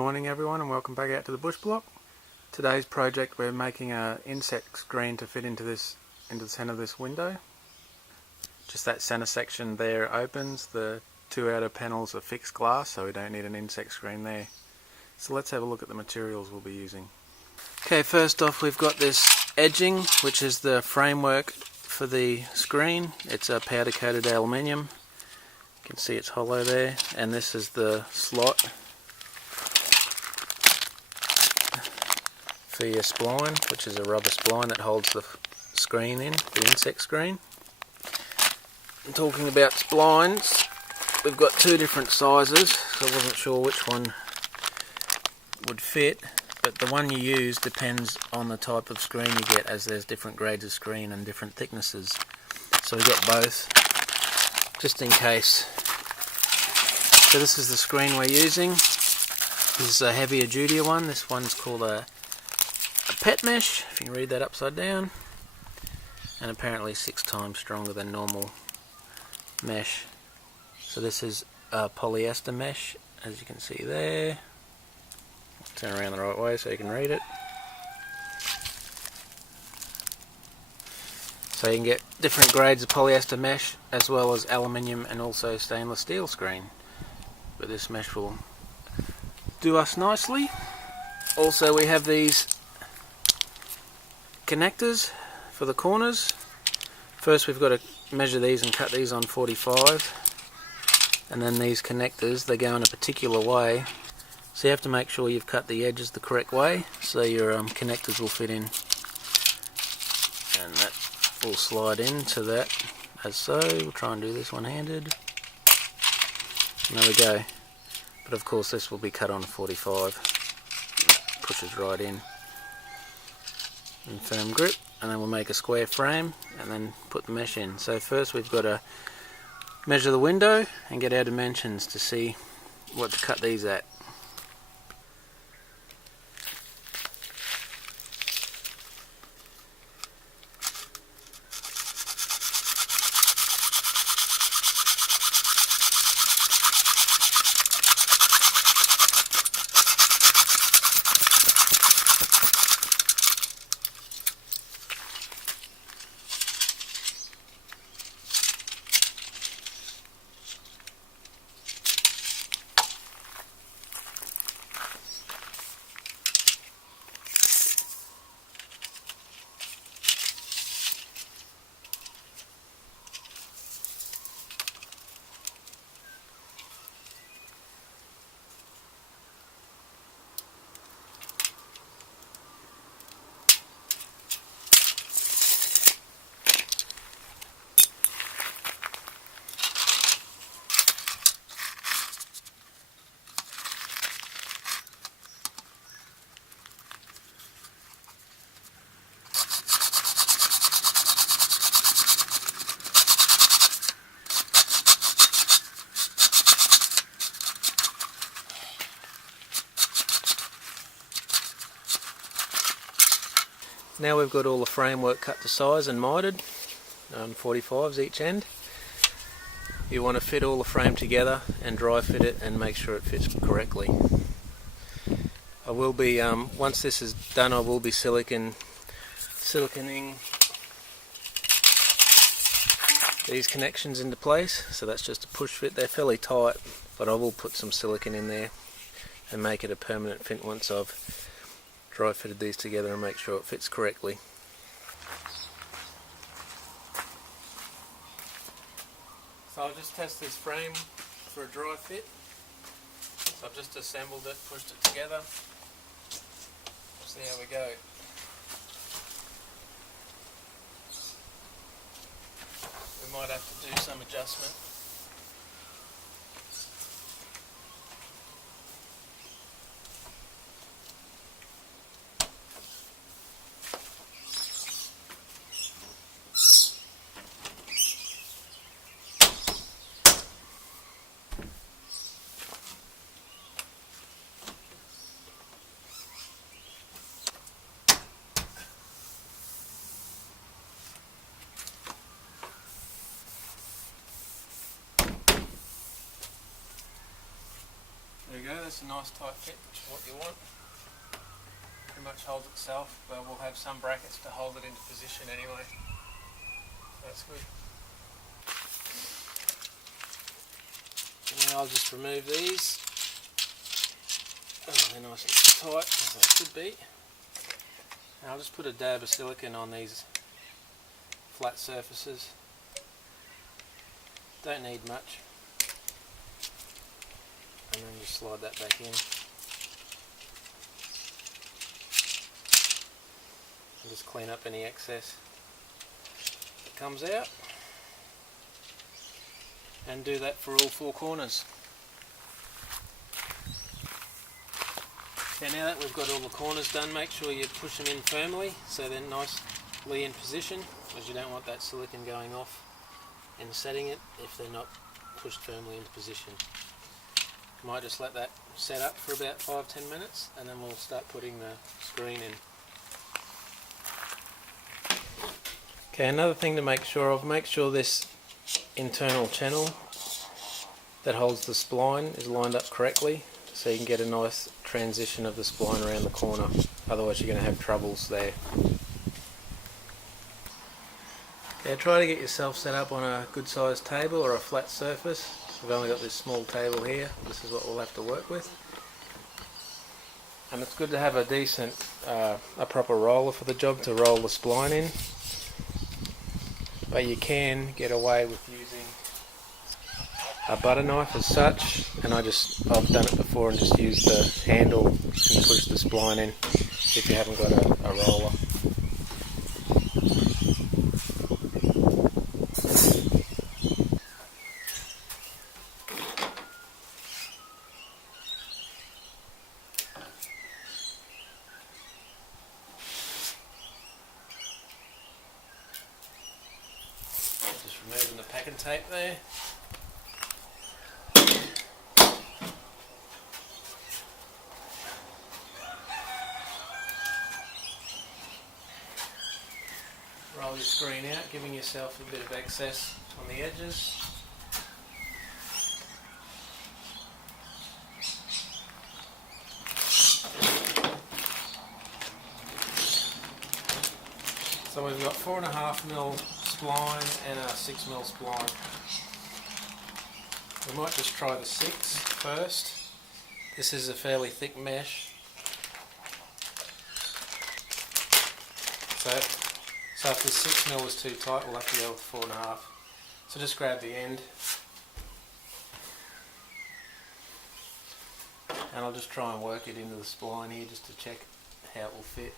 morning everyone, and welcome back out to the bush block. Today's project, we're making an insect screen to fit into the centre of this window. Just that centre section there opens. The two outer panels are fixed glass, so we don't need an insect screen there. So let's have a look at the materials we'll be using. Okay, first off we've got this edging, which is the framework for the screen. It's a powder coated aluminium. You can see it's hollow there, and this is the slot for your spline, which is a rubber spline that holds the screen in, the insect screen. And talking about splines, we've got two different sizes, so I wasn't sure which one would fit, but the one you use depends on the type of screen you get, as there's different grades of screen and different thicknesses. So we got both, just in case. So this is the screen we're using. This is a heavier duty one. This one's called a pet mesh, if you can read that upside down, and apparently 6 times stronger than normal mesh. So this is a polyester mesh, as you can see there. Turn around the right way so you can read it. So you can get different grades of polyester mesh as well as aluminium and also stainless steel screen, but this mesh will do us nicely. Also we have these connectors for the corners. First we've got to measure these and cut these on 45, and then these connectors, they go in a particular way, so you have to make sure you've cut the edges the correct way so your connectors will fit in, and that will slide into that as so. We'll try and do this one-handed. There we go. But of course this will be cut on 45. Pushes right in. And firm grip, and then we'll make a square frame and then put the mesh in. So first we've got to measure the window and get our dimensions to see what to cut these at. Now we've got all the framework cut to size and mited, 45s each end. You want to fit all the frame together and dry fit it and make sure it fits correctly. I will be, once this is done, I will be siliconing these connections into place. So that's just a push fit. They're fairly tight, but I will put some silicone in there and make it a permanent fit once I've dry fitted these together and make sure it fits correctly. So I'll just test this frame for a dry fit. So I've just assembled it, pushed it together. We'll see how we go. We might have to do some adjustment. it's a nice tight fit, which is what you want. Pretty much holds itself, but we'll have some brackets to hold it into position anyway. That's good. Now I'll just remove these. Oh, they're nice and tight, as they should be. And I'll just put a dab of silicone on these flat surfaces. Don't need much. And then just slide that back in. And just clean up any excess that comes out. And do that for all four corners. Okay, now that we've got all the corners done, make sure you push them in firmly so they're nicely in position, because you don't want that silicone going off and setting it if they're not pushed firmly into position. You might just let that set up for about 5-10 minutes and then we'll start putting the screen in. Okay, another thing to make sure of, make sure this internal channel that holds the spline is lined up correctly so you can get a nice transition of the spline around the corner, otherwise you're going to have troubles there. Okay, try to get yourself set up on a good sized table or a flat surface. We've only got this small table here, this is what we'll have to work with. And it's good to have a decent, a proper roller for the job to roll the spline in. But you can get away with using a butter knife as such, and I've done it before and just used the handle and push the spline in if you haven't got a roller. Just removing the packing tape there. Roll your screen out, giving yourself a bit of excess on the edges. So we've got 4.5mm spline and a 6mm spline. We might just try the 6 first. This is a fairly thick mesh. So if this 6mm is too tight, we'll have to go with 4.5. So just grab the end. And I'll just try and work it into the spline here just to check how it will fit.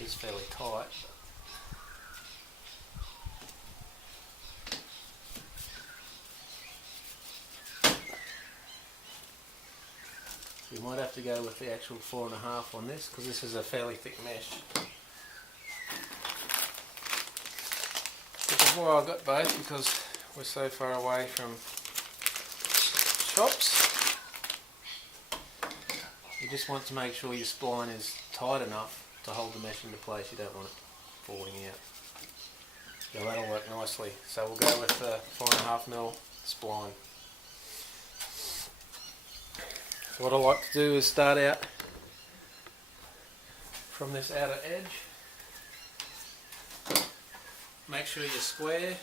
It's fairly tight. You might have to go with the actual 4.5 on this because this is a fairly thick mesh. But before I got both, because we're so far away from shops, you just want to make sure your spline is tight enough to hold the mesh into place. You don't want it falling out. Yeah, that'll work nicely. So we'll go with the 4.5mm spline. So what I like to do is start out from this outer edge. Make sure you're square.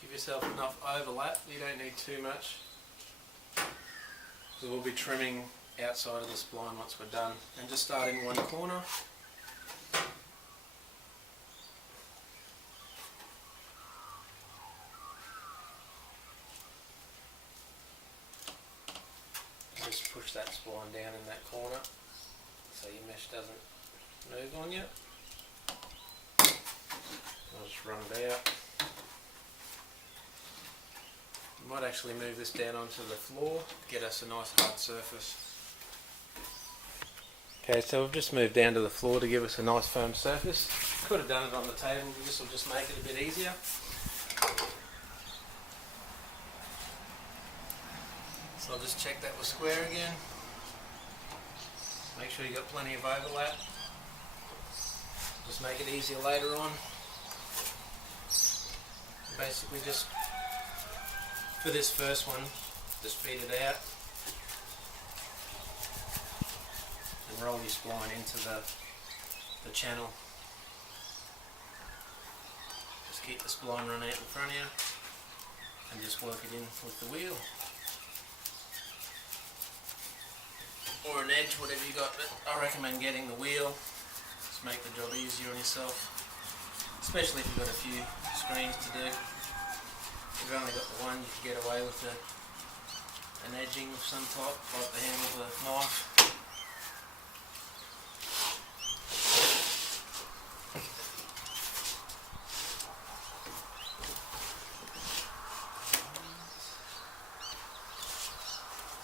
Give yourself enough overlap. You don't need too much, because we'll be trimming outside of the spline once we're done. And just start in one corner. Just push that spline down in that corner so your mesh doesn't move on you. I'll just run it out. You might actually move this down onto the floor to get us a nice hard surface. Okay, so we've just moved down to the floor to give us a nice firm surface. Could have done it on the table, but this will just make it a bit easier. So I'll just check that we're square again. Make sure you've got plenty of overlap. Just make it easier later on. Basically just, for this first one, just feed it out and roll your spline into the channel. Just keep the spline run out in front of you and just work it in with the wheel. Or an edge, whatever you got, but I recommend getting the wheel. Just make the job easier on yourself, especially if you've got a few screens to do. If you've only got the one, you can get away with an edging of some type, like the handle of a knife.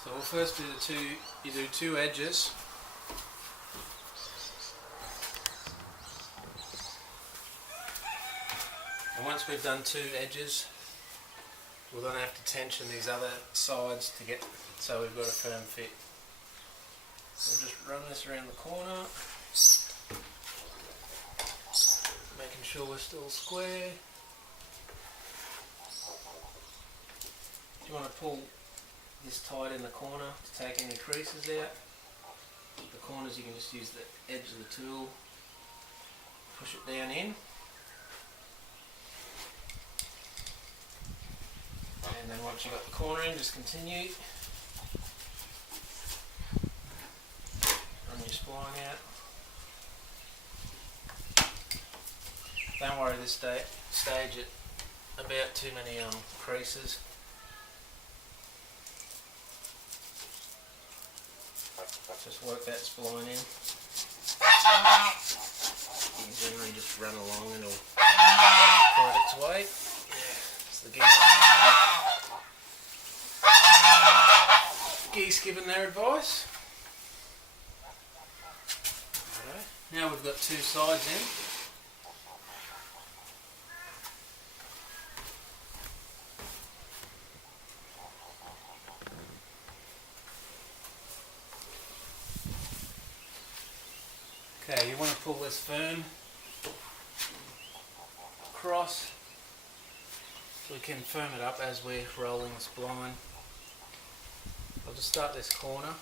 So we'll first do you do two edges. And once we've done two edges, we're going to have to tension these other sides to get so we've got a firm fit. So we'll just run this around the corner, making sure we're still square. You want to pull this tight in the corner to take any creases out. The corners you can just use the edge of the tool, push it down in. And then once you've got the corner in, just continue. Run your spline out. Don't worry this stage at about too many creases. Just work that spline in. You can generally just run along and it'll find its way. It's the geese giving their advice. Righto. Now we've got two sides in. Okay, you want to pull this firm across so we can firm it up as we're rolling the spline. I'll just start this corner.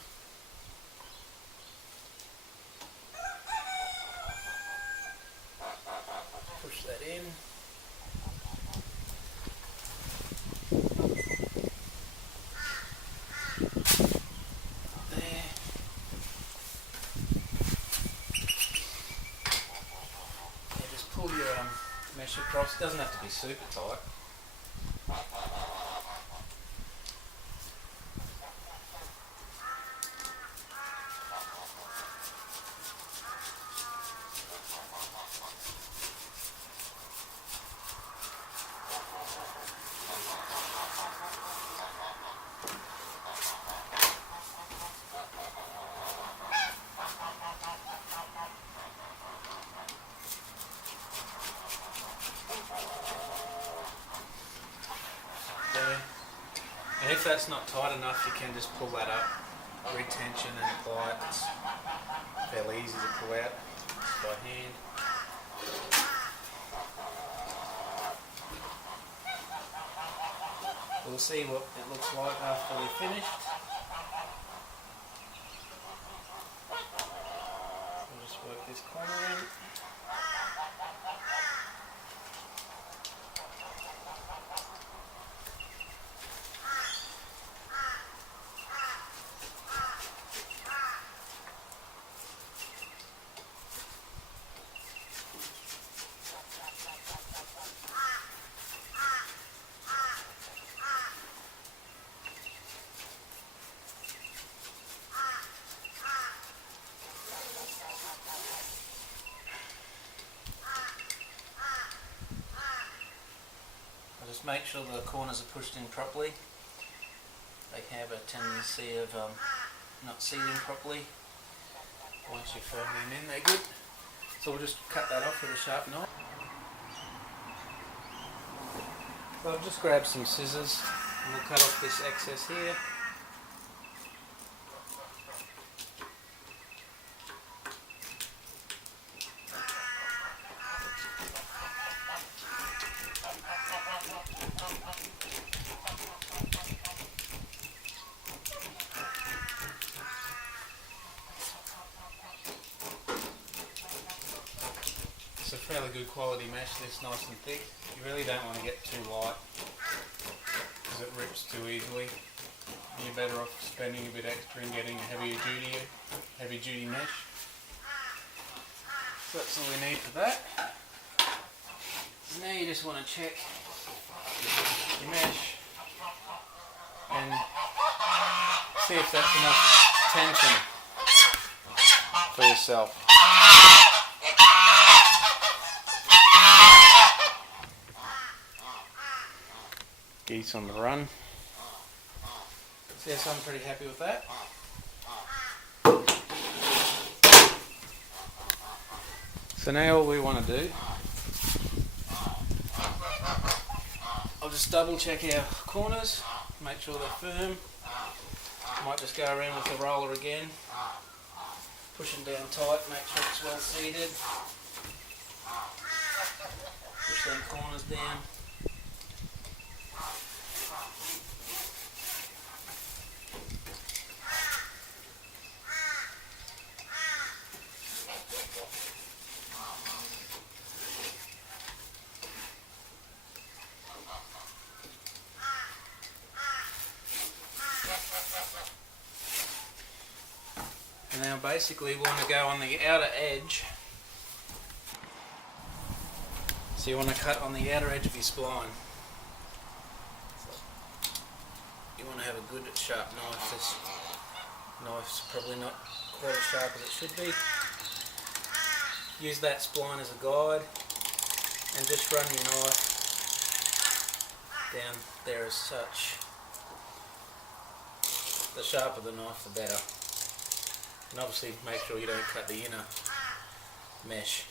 Push that in. Pull your mesh across. It doesn't have to be super tight. And if that's not tight enough, you can just pull that up, retension and apply it. It's fairly easy to pull out just by hand. We'll see what it looks like after we're finished. We'll just work this corner in. Just make sure the corners are pushed in properly. They have a tendency of not seating properly. Once you firm them in, they're good. So we'll just cut that off with a sharp knife. So I'll just grab some scissors and we'll cut off this excess here. good quality mesh, this nice and thick. You really don't want to get too light because it rips too easily. You're better off spending a bit extra and getting a heavy duty mesh. So that's all we need for that. Now you just want to check your mesh and see if that's enough tension for yourself. Geese on the run. So yes, I'm pretty happy with that. So now all we want to do, I'll just double check our corners, make sure they're firm. Might just go around with the roller again, pushing down tight, make sure it's well seated. Push them corners down. And now basically we want to go on the outer edge. So you want to cut on the outer edge of your spline. So you want to have a good sharp knife. This knife's probably not quite as sharp as it should be. Use that spline as a guide and just run your knife down there as such. The sharper the knife, the better. And obviously make sure you don't cut the inner mesh.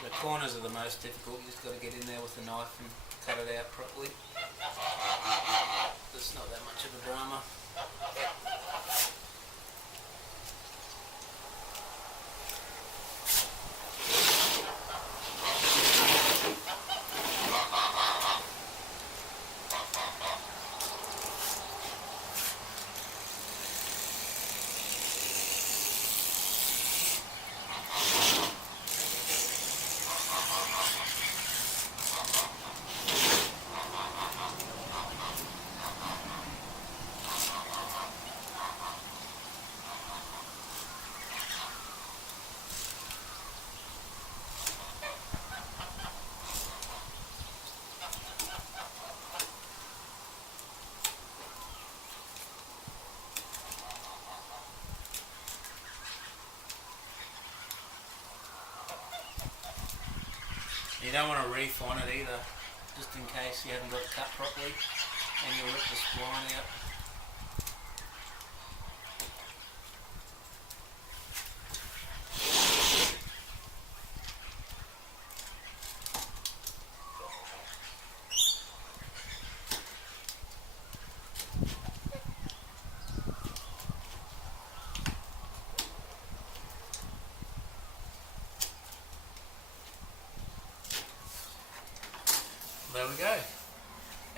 The corners are the most difficult. You just got to get in there with the knife and cut it out properly. It's not that much of a drama. You don't want to reef on it either, just in case you haven't got it cut properly and you'll rip the spline out.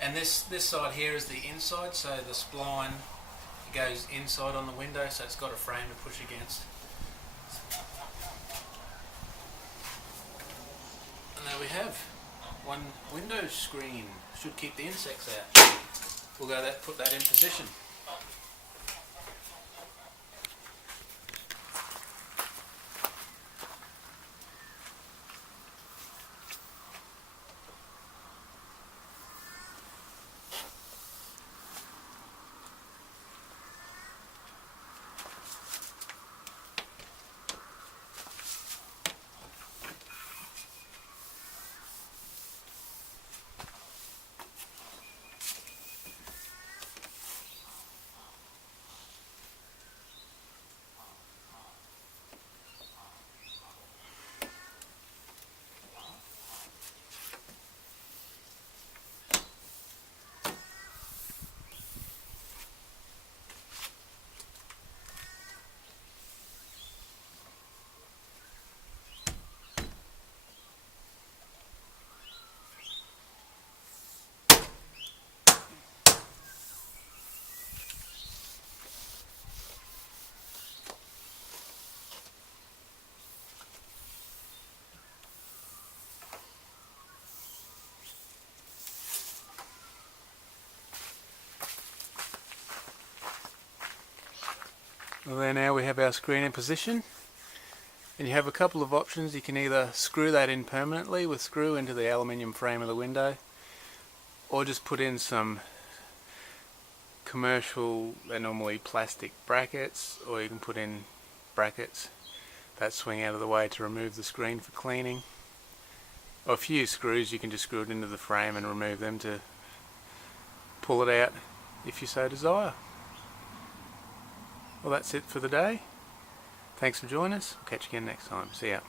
And this side here is the inside, so the spline goes inside on the window, so it's got a frame to push against. And there we have one window screen. Should keep the insects out. We'll put that in position. Well, there now we have our screen in position, and you have a couple of options. You can either screw that in permanently with screw into the aluminium frame of the window, or just put in some commercial, they're normally plastic brackets, or you can put in brackets that swing out of the way to remove the screen for cleaning. Or if you use screws, you can just screw it into the frame and remove them to pull it out if you so desire. Well, that's it for the day. Thanks for joining us. We'll catch you again next time. See ya.